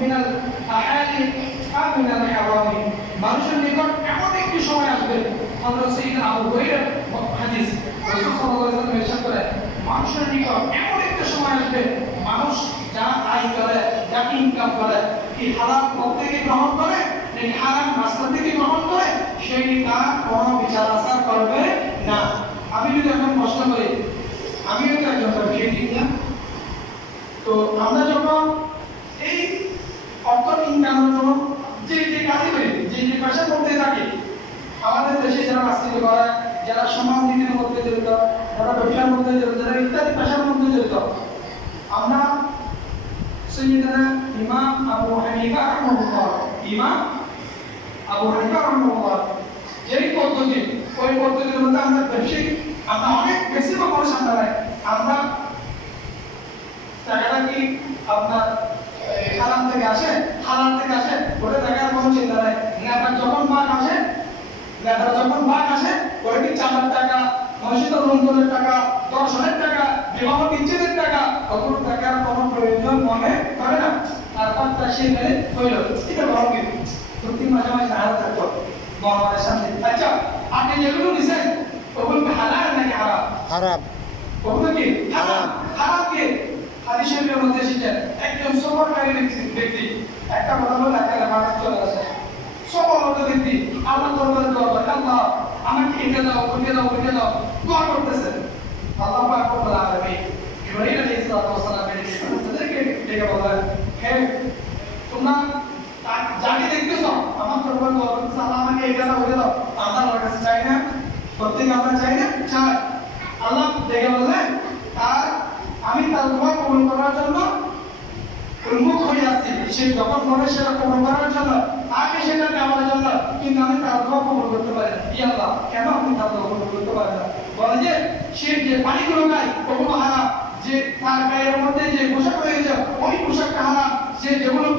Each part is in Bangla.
মিনাল আহালি মিনাল হারামি, মানুষের নিকট এমন একটি সময় আসবে, হযরত সাইয়্যিদনা আবু হুরায়রা হাদিস, রাসূল সাল্লাল্লাহু আলাইহি ওয়াসাল্লাম ইরশাদ করেন, মানুষের নিকট এমন একটা সময় আসবে, মানুষ যা আয় করে, যা ইনকাম করে, কি হালাল পথ থেকে গ্রহণ করে নাকি হারাম রাস্তা থেকে গ্রহণ করে, সেই তার কোনো বিচার আচার করবে না। আমি যদি এখন প্রশ্ন করি, আমিও তো একজন ব্যবসায়ী, ঠিক না? তো আমরা যখন এই অর্থ ইনকামের জন্য যে কাজে করি, যে পেশা করতে থাকি, আমাদের দেশে যারা রাজনীতি করে, যারা সমাজনীতির মধ্যে জড়িত, যারা ব্যবসার মধ্যে জড়িত, যারা ইত্যাদি পেশার মধ্যে জড়িত, আমরা সাইয়্যিদনা ইমাম আবু হানিফা রাহিমাহুল্লাহ, ইমাম আবু হানিফা রাহিমাহুল্লাহ যেই পদ্ধতি, ওই পদ্ধতির মধ্যে আমরা ব্যবসায়িক, আমরা অনেক বেশি মানুষ আমরা নাই, আমরা টাকাটা কি আপনার হারাম থেকে আসে, হালাল থেকে আসে, ওটা টাকার কোনো চিন্তা নাই। নেতার যখন ভাগ আসে, ওটা কি 4 টাকা, মসজিদ রন্ধনের টাকা, দর্শনের টাকা, বিবাহ বিচ্ছেদের টাকা, অত টাকার কোনো প্রয়োজন মনে করে না। তারপর তা সে মেরে হইল, এটা বড় কিছু প্রতি মাসে মাসে হারাম থাকতো মহামারের সামনে। আচ্ছা, আপনি যেগুলো নিছেন ওগুলো কি হালাল নাকি হারাম? হারাম। ওগুলো কি হারাম? হারাম কি? হাদিস শরীফের মধ্যে এসেছে, একজন সবরকারী ব্যক্তি একটা কথা বলে একটা মানুষ চলে আসে, সবরত ব্যক্তি আল্লাহ দরবারে দোয়া করে, আল্লাহ আমাকে এটা দাও, ওইটা দাও, ওইটা দাও, দোয়া করতেছে। আল্লাহ পাক রব্বুল আলামিন ইব্রাহিম আলাইহিস সালামের তাদেরকে ডেকে বলেন, হে তোমরা যাকে দেখতেছো আমার দরবারে দোয়া করতেছে, আল্লাহ আমাকে এটা দাও, ওইটা দাও, আমরা আল্লাহর কাছে চাই না? প্রত্যেকে আমরা চাই না? চাই। আল্লাহ ডেকে বলেন, আর আমি তার দোয়া কবুল করার জন্য উন্মুখ হয়ে আসছি, সে যখন মনে সেটা কবুল করার জন্য, তাকে সেটা দেওয়ার জন্য, কিন্তু আমি তার দোয়া কবুল করতে পারি না। আল্লাহ কেন আপনি তার দোয়া কবুল করতে পারেন না? বলে যে সে যে পানিগুলো খায় ওগুলো হারাম, যে তার গায়ের মধ্যে যে পোশাক রয়েছে ওই পোশাকটা হারাম, সে যেগুলো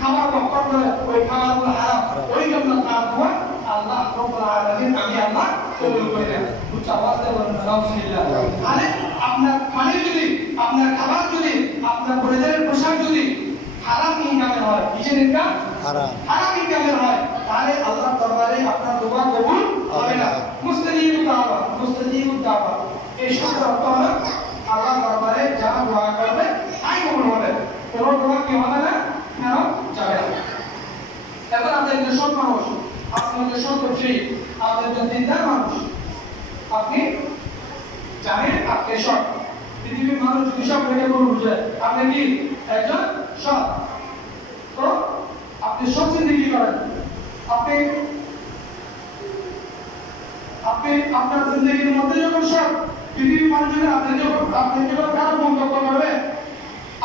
খাবার বক্ষণ করে ওই খাবারগুলো হারাম, ওই জন্য তার দোয়া আল্লাহ রব্বুল আলামিন আমি আল্লাহ কবুল করি না। উচ্চ আওয়াজ দিয়ে বলেন আলহামদুলিল্লাহ। তাহলে আপনার পানি যদি, আপনার খাবার যদি, আপনার পরিবারের পোশাক যদি হারাম ইনকামের হয়, কিসের ইনকাম? হারাম ইনকামের হয়, তাহলে আল্লাহর দরবারে আপনার দোয়া কবুল হবে না। মুস্তাজিবুদ দাওয়া এই শব্দ অর্থ হলো আল্লাহর দরবারে যা দোয়া করবে তাই কবুল হবে, কোনো দোয়া কি হবে না, কেন যাবে না। এখন আপনি একজন সৎ মানুষ, আপনি একজন সৎ ব্যবসায়ী, আপনি একজন দিনদার মানুষ, আপনি জানেন আপনি সৎ, পৃথিবীর মানুষ যদি সব রেখে বলে বুঝে আপনি কি একজন সৎ, তো আপনি সৎ জিন্দেগি করেন, আপনি আপনার জিন্দেগির মধ্যে যখন সৎ, পৃথিবীর মানুষের আপনি যখন খারাপ মন্তব্য করবে,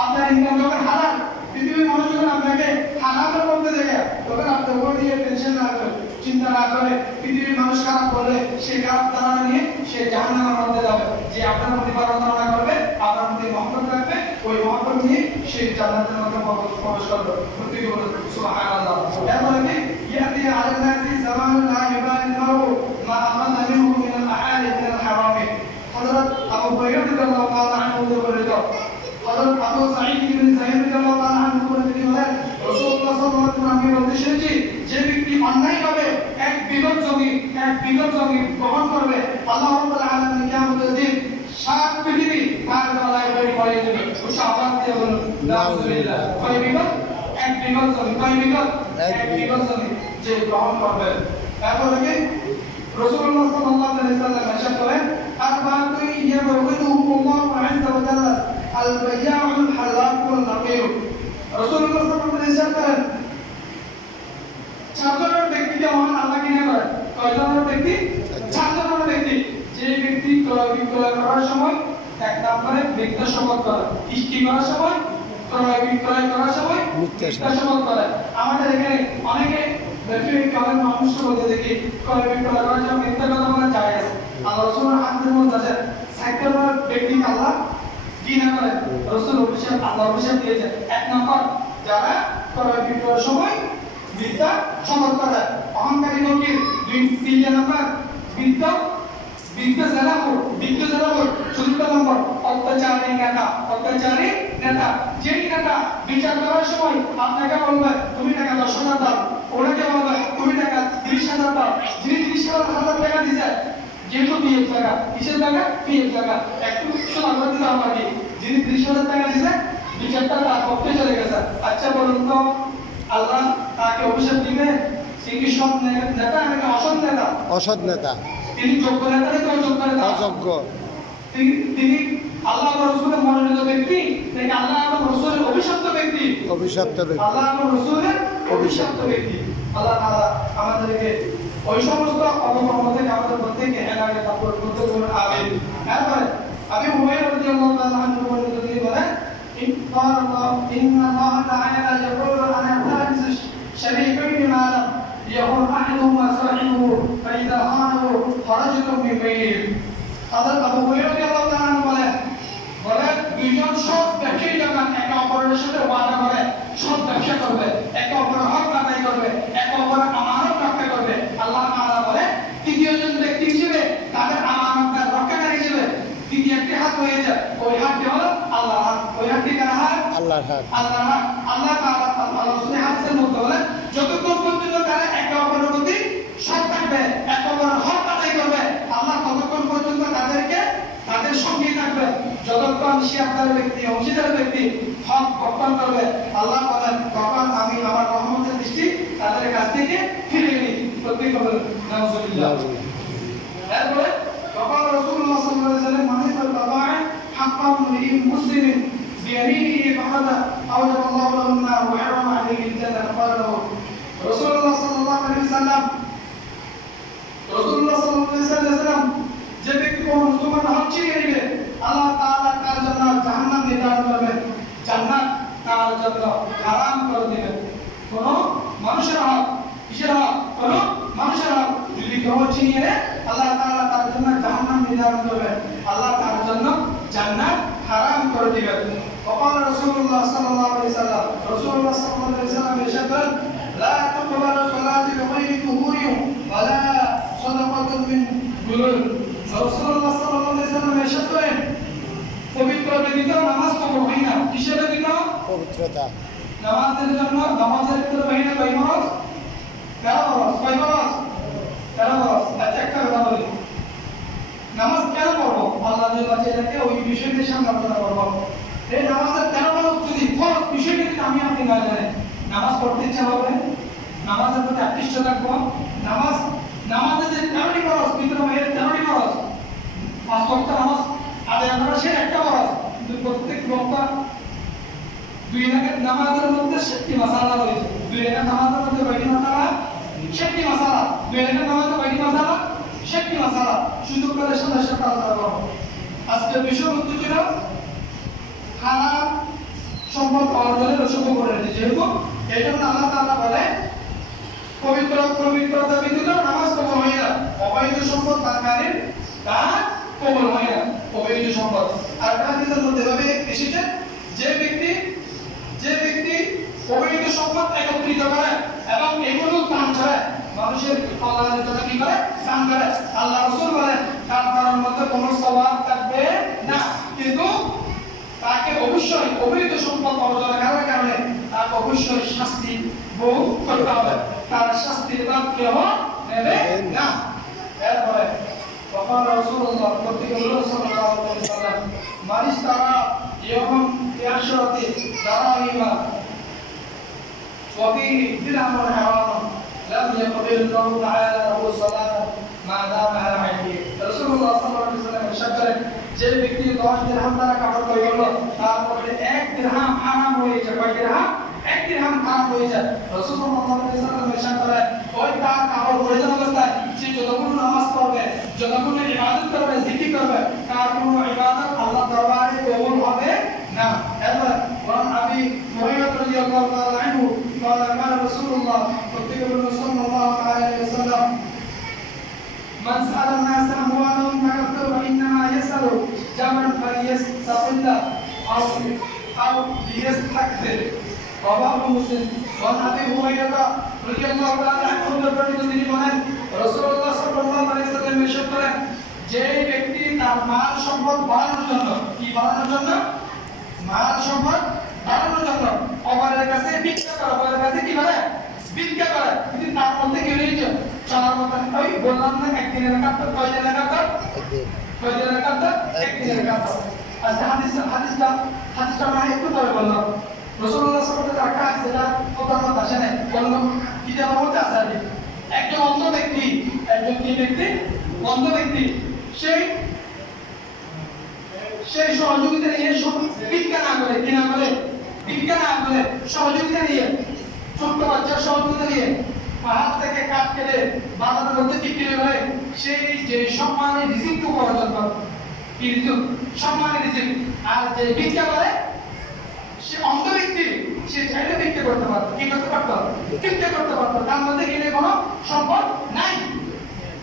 আপনার ইনকাম যখন হারাম, পৃথিবীর মানুষ যখন আপনাকে হারামের মধ্যে দেখে, তখন আপনি ওপর দিয়ে টেনশন না করে, চিন্তা না করে, পৃথিবীর মানুষ খারাপ করলে সেই খারাপ ধারণা নিয়ে সে জাহান্নামের মধ্যে যাবে। যে আপনার প্রতি ধারণা করবে, আপনার প্রতি মহব্বত রাখবে, ওই মহব্বত নিয়ে সে জান্নাতের মধ্যে প্রবেশ করবে। প্রত্যেকে বলে সুবহানাল্লাহ। এরপরে কি ইয়াতি আলা নাসি জামানুন লা ইবানি মারু মা আমানা মিনহু মিনাল আহালি মিনাল হারামি। হযরত আবু হুরায়রা রাদিয়াল্লাহু তাআলা আনহু বলেন, হযরত আবু সাঈদ ইবনে যায়েদ রাদিয়াল্লাহু তাআলা আনহু বলেন, রাসূলুল্লাহ সাল্লাল্লাহু আলাইহি ওয়াসাল্লাম বলেন যে ব্যক্তি অন্যায়ভাবে এক বিঘত জমি গ্রহণ করবে, আল্লাহ রাব্বুল আলামিন কিয়ামতের দিন সাত পৃথিবী তার গলায় দড়ি পরিয়ে দেবে। আওয়াজ দিয়ে বলুন আলহামদুলিল্লাহ। কয় বিঘত? এক বিঘত জমি। কয় বিঘত? এক বিঘত জমি যে গ্রহণ করবে। তারপরে কি রাসূলুল্লাহ সাল্লাল্লাহু আলাইহি ওয়াসাল্লাম ইরশাদ করেন, আরবাতু ইয়াবগিদুহুমুল্লাহু আযজা ওয়া জাল্লা আল বাইয়ুল হালাল ওয়াল নাকির। রাসূলুল্লাহ সাল্লাল্লাহু আলাইহি ওয়াসাল্লাম ইরশাদ করেন, চার ধরনের ব্যক্তিকে মহান আল্লাহ ঘৃণা করেন। কয় ধরনের ব্যক্তি? চার ধরনের ব্যক্তি। যে ব্যক্তি ক্রয় বিক্রয় করার সময় এক নম্বরে মিথ্যা শপথ করে, ইষ্টি করার সময়, ক্রয় বিক্রয় করার সময় মিথ্যা শপথ করে। আমাদের এখানে অনেকে ব্যবসায়িক কারণ মানুষকে বলতে দেখি ক্রয় বিক্রয় করার সময় মিথ্যা কথা বলা যায় আছে। আল্লাহ রাসূলের হাদিসের মধ্যে আছে, চার ধরনের ব্যক্তিকে আল্লাহ ঘৃণা করেন। রাসূল আল্লাহ অভিশাপ দিয়েছেন। এক নম্বর, যারা ক্রয় বিক্রয়ের সময় মিথ্যা শপথ করে, অহংকারী নকির। দুই নম্বর, বিদ্যা জেলাপুর। চতুর্থ নম্বর, অত্যাচারী নেতা। অত্যাচারী নেতা, যেই নেতা বিচার করার সময় আপনাকে বলবে তুমি টাকা 10,000 দাও, ওনাকে বলবে তুমি টাকা 30,000 দাও, যিনি 30,000 টাকা দিছে যেহেতু পিএফ টাকা, কিসের টাকা? পিএফ টাকা, একটু শোনা করে দিতে আমাকে, যিনি 30,000 টাকা দিছে বিচারটা তার পক্ষে চলে গেছে। আচ্ছা বলুন তো আল্লাহ তাকে অভিশাপ দিবে? তিনি সৎ নেতা নাকি অসৎ নেতা? অসৎ নেতা। তিনি যোগ্য নেতা নাকি অযোগ্য নেতা? অযোগ্য। তিনি আল্লাহ এবং রাসূলের মনোনীত ব্যক্তি নাকি আল্লাহ এবং রাসূলের অভিশপ্ত ব্যক্তি? অভিশপ্ত ব্যক্তি। আল্লাহ এবং রাসূলের অভিশপ্ত ব্যক্তি। আল্লাহ তাআলা আমাদেরকে ওই সমস্ত অপকর্ম থেকে আমাদের প্রত্যেককে হেলাকে তারপর করতে বলুন আমিন। তারপরে আবু হুরায়রা রাদিয়াল্লাহু তাআলা আনহু তিনি বলেন ইন্নাল্লাহ তাআলা ইয়াকুলু আনা তা'আলিস শারীকাইন মা লাম ইয়াকুন আহাদুহুমা সাহিবুহু ফাইদা খানু খারাজতুম মিন বাইনিহিম। হযরত আবু হুরায়রা রাদিয়াল্লাহু তাআলা আনহু বলেন দুইজন সৎ ব্যবসায়ী যখন একে অপরের সাথে ওয়াদা করে সৎ ব্যবসা করবে, একে অপরের হক আদায় করবে, একে অপরের আমানত রক্ষা করবে, আল্লাহ তাআলা বলে তৃতীয় জন ব্যক্তি হিসেবে তাদের আমানতটা রক্ষাকারী হিসেবে তৃতীয় একটি হাত হয়ে যায়, ওই হাতটি হলো আল্লাহর হাত। ওই হাতটি কার হাত? আল্লাহর হাত। আল্লাহর হাত। আল্লাহ তাআলা আল্লাহ রাসূলের হাদিসের মধ্যে বলেন যতক্ষণ পর্যন্ত তারা একে অপরের প্রতি সৎ থাকবে, একে অপরের হক আদায় করবে, আল্লাহ ততক্ষণ পর্যন্ত তাদেরকে তাদের সঙ্গে থাকবে। যতক্ষণ শিয়াদার ব্যক্তি, অংশীদার ব্যক্তি হক রক্ষণ করবে, আল্লাহ বলেন তখন আমি আমার রহমতের দৃষ্টি তাদের কাছ থেকে ফিরিয়ে নিই। প্রত্যেক বলেন নাউজুবিল্লাহ। এরপরে তখন রাসূলুল্লাহ সাল্লাল্লাহু আলাইহি ওয়াসাল্লাম মানিফাল বাবায়ে হাক্কান লিল মুসলিমিন বিয়ামিনিহি ফাকাদ আওজাবা আল্লাহু লাহু النار وحرم عليه الجنة قال له রাসূলুল্লাহ সাল্লাল্লাহু আলাইহি ওয়াসাল্লাম যে ব্যক্তি কোন মুসলমান হক ছিনিয়ে নেবে আল্লাহ তাআলা তার জন্য জাহান্নাম নির্ধারণ করবেন, জান্নাত তার জন্য হারাম করে দিবেন। কোন মানুষের হক, কিসের হক? কোন মানুষের হক যদি কেউ ছিনিয়ে নেয় আল্লাহ তাআলা তার জন্য জাহান্নাম নির্ধারণ করবেন, আল্লাহ তার জন্য জান্নাত হারাম করে দিবেন। وقال رسول الله صلى الله عليه وسلم رسول الله صلى الله عليه وسلم ارشاد لا تقبل صلاة بغير طهور ولا صدقة من غلول। রাসূলুল্লাহ সাল্লাল্লাহু আলাইহি ওয়াসাল্লাম ارشاد করেন পবিত্র ব্যতীত নামাজ কবুল হয় না। কিসের ব্যতীত? পবিত্রতা। নামাজের জন্য নামাজের ভিতরে হয় না কয় ফরজ? 13 ফরজ। কয় ফরজ? 13 ফরজ। আচ্ছা একটা কথা বলি, নামাজ কেন পড়বো? আল্লাহ যে বাঁচিয়ে রাখে ওই বিষয়টির সামনে আলোচনা করবো। এই নামাজের 13 ফরজ যদি ফরজ বিষয়টি যদি আমি আপনি না জানেন, নামাজ পড়তে ইচ্ছা হবে? নামাজের প্রতি আকৃষ্ট থাকবো? নামাজের যে 13টি ফরজ ভিতরে হয় 13টি ফরজ, 5 ওয়াক্ত নামাজ আদায় করা সে একটা ফরজ, কিন্তু প্রত্যেক ওয়াক্ত 2 রাকাত নামাজের মধ্যে 7টি মাসালা রয়েছে। 2 রাকাত নামাজের মধ্যে কয়টি মাসালা? 7টি মাসালা। 2 রাকাত নামাজে কয়টি মাসালা? 7টি মাসালা। সুযোগ পেলে সাথে সাথে আলোচনা করব। আজকের বিষয়বস্তু ছিল হারাম সম্পদ অর্জনের অসংখ্য করে দিয়েছে, যেহেতু এই জন্য আল্লাহ তাআলা বলে পবিত্রতা ব্যতীত নামাজ কবুল হয় না, অবৈধ সম্পদ দানকারীর দান কবুল হয় না, অবৈধ সম্পদ। আর হাদিসের মধ্যে ভাবে এসেছে যে ব্যক্তি অবৈধ সম্পদ একত্রিত করে এবং এগুলো দান করে, মানুষের কল্যাণের জন্য কি করে? দান করে। আল্লাহ রাসূল বলেন তার করার মধ্যে কোনো সওয়াব থাকবে না, কিন্তু তাকে অবশ্যই অবৈধ সম্পদ অর্জনের কারণে তাকে অবশ্যই শাস্তি ভোগ করতে হবে, তার শাস্তির দাম কেউ নেবে না। এরপরে তখন রাসূলুল্লাহ সাল্লাল্লাহু আলাইহি ওয়াসাল্লাম মারিস তারা ইয়াওম ইয়াশরাতি দারাহিমা ওয়া ফি দিরহাম হারাম লাম ইয়াকবিলু তাআলা লাহু সালাতান মা দামা আলা আইনি। রাসূলুল্লাহ সাল্লাল্লাহু আলাইহি ওয়াসাল্লাম ইরশাদ করেন যে ব্যক্তি 10 দিরহাম দ্বারা কাপড় তৈরি করলো তারপরে 1 দিরহাম হারাম হয়ে যায়। কয় দিরহাম? 1 দিরহাম হারাম হয়ে যায়। রাসূলুল্লাহ সাল্লাল্লাহু আলাইহি ওয়াসাল্লাম ইরশাদ করেন ওই তার কাপড় পরিধান অবস্থায় সে যতক্ষণ নামাজ পড়বে, যতক্ষণ ইবাদত করবে, জিকির করবে, তার কোনো ইবাদত আল্লাহ দরবারে কবুল হবে না। এরপর ওয়ান আবি হুরায়রা রাদিয়াল্লাহু তাআলা আনহু قال قال رسول الله صلى الله عليه وسلم من سأل الناس أموالهم فكفر فإنما يسأل جمعا فليستقل أو ليستكثر رواه مسلم। وعن أبي هريرة رضي الله تعالى عنه তিনি বলেন রাসূলুল্লাহ সাল্লাল্লাহু আলাইহি ওয়াসাল্লাম ইরশাদ করেন যে ব্যক্তি তার মাল সম্পদ বাড়ানোর জন্য, কি বাড়ানোর জন্য? মাল সম্পদ বাড়ানোর জন্য অপরের কাছে ভিক্ষা করে, অপরের কাছে কি করে ভিক্ষা করে, কিন্তু তার মধ্যে কি রয়েছে চলার মতো। ওই বললাম না একদিনের কাজ, কয় দিনের কাজ, কয় দিনের কাজ, একদিনের কাজ। আচ্ছা হাদিসটা মানে একটু পরে বললাম। রাসূলুল্লাহ সাল্লাল্লাহু আলাইহি ওয়াসাল্লাম যেটা প্রথম কথা আসে না, বললাম কি যেন বলতে আসে, একজন অন্ধ ব্যক্তি, একজন কি ব্যক্তি, অন্ধ ব্যক্তি, সেই সহযোগিতা নিয়ে ভিক্ষা না করে, কি না করে, ভিক্ষা না করে সহযোগিতা নিয়ে, ছোট্ট বাচ্চার সহযোগিতা নিয়ে পাহাড় থেকে কাঠ কেটে বাজারের মধ্যে বিক্রি করে সেই যে সম্মানের রিজিক উপার্জন করে, কি রিজিক, সম্মানের রিজিক। আর যে ভিক্ষা করে সে অন্ধ ব্যক্তি, সে চাইলে ভিক্ষা করতে পারতো, কি করতে পারতো, ভিক্ষা করতে পারতো, তার মধ্যে গেলে কোনো সম্পদ নাই।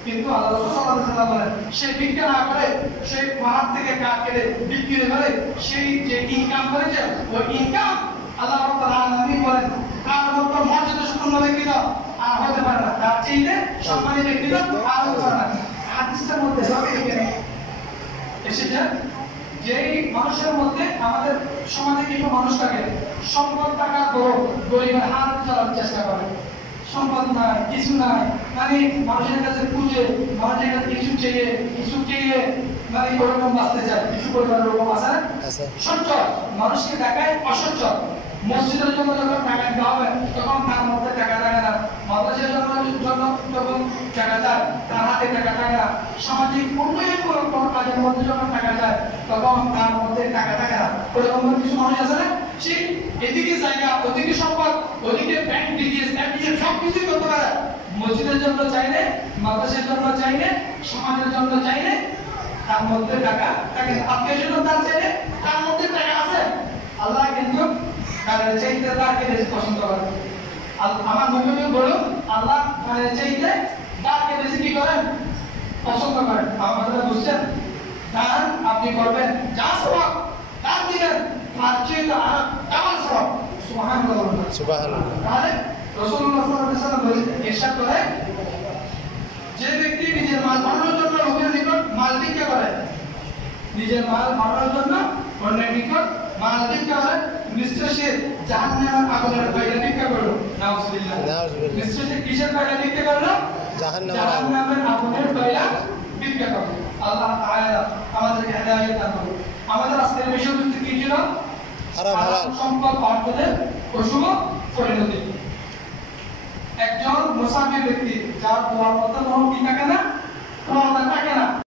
কিন্তু আল্লাহ রাসূল সাল্লাল্লাহু আলাইহি ওয়াসাল্লাম বলেন সে ভিক্ষা না করে, সে পাহাড় থেকে কাঠ কেটে বিক্রি করে সেই যে ইনকাম করেছে, ওই ইনকাম আল্লাহ রাব্বুল আলামিন বলেন তার মতো মর্যাদাপূর্ণ ব্যক্তি তো আর হতে পারে না, তার চাইতে সম্মানী ব্যক্তি তো আর হতে পারে না। হাদিসের মধ্যে এসেছে যেই মানুষের মধ্যে, আমাদের সমাজে কিছু মানুষ থাকে সম্পদ টাকার বড় গরিবের হাত চালার চেষ্টা করে, সম্পদ নাই, কিছু নাই, মানে মানুষের কাছে খুঁজে, মানুষের কাছে কিছু চেয়ে মানে ওরকম বাঁচতে চায়। কিছু পরিবার ওরকম আছে না, সচ্ছল মানুষকে দেখায় অসচ্ছল। মসজিদের জন্য যখন টাকা দেওয়া হবে তখন তার মধ্যে টাকা থাকে না, মাদ্রাসার জন্য যখন টাকা যায় তার হাতে টাকা থাকে না, সামাজিক উন্নয়ন কোনো কাজের মধ্যে যখন টাকা যায় তখন তার মধ্যে টাকা থাকে না। ওরকম কিছু মানুষ আছে না, সে এদিকে জায়গা, ওদিকে সম্পদ, ওদিকে ব্যাংক ডিটেইলস সব কিছুই করতে পারে, মসজিদের জন্য চাইলে, মাদ্রাসার জন্য চাইলে, সমাজের জন্য চাইলে তার মধ্যে টাকা থাকে। আত্মীয় তার চাইলে তার মধ্যে টাকা আছে। আল্লাহ কিন্তু কারণ চাইতে তাকে বেশি পছন্দ করেন। আমার নবী বলুন আল্লাহ মানে চাইতে তাকে বেশি কি করেন, পছন্দ করেন। আমাদের বুঝছেন, দান আপনি করবেন, যা সওয়াব দান দিবেন, তার চেয়ে আর ডাবল সওয়াব। সুবহানাল্লাহ, সুবহানাল্লাহ। তাহলে রাসূলুল্লাহ সাল্লাল্লাহু আলাইহি ওয়াসাল্লাম ইরশাদ করে, যে ব্যক্তি নিজের মাল বাড়ানোর জন্য লোকের নিকট মাল ভিক্ষা করে, নিজের মাল বাড়ানোর জন্য অন্যের নিকট মাল ভিক্ষা করে, নিশ্চয় সে জাহান্নামের আগুনের কয়লা ভিক্ষা করলো। নাউজুবিল্লাহ, নিশ্চয় সে কিসের কয়লা ভিক্ষা করলো, জাহান্নামের আগুনের কয়লা ভিক্ষা করলো। আল্লাহ তাআলা আমাদেরকে হেদায়েত দান করুন। আমাদের আজকের বিষয়বস্তু কি ছিল? হারাম হালাল সম্পদ অর্জনের অশুভ পরিণতি। একজন মুসাফির ব্যক্তি যার দোয়ার মতো কোনো কি থাকে না, ক্ষমতা থাকে না,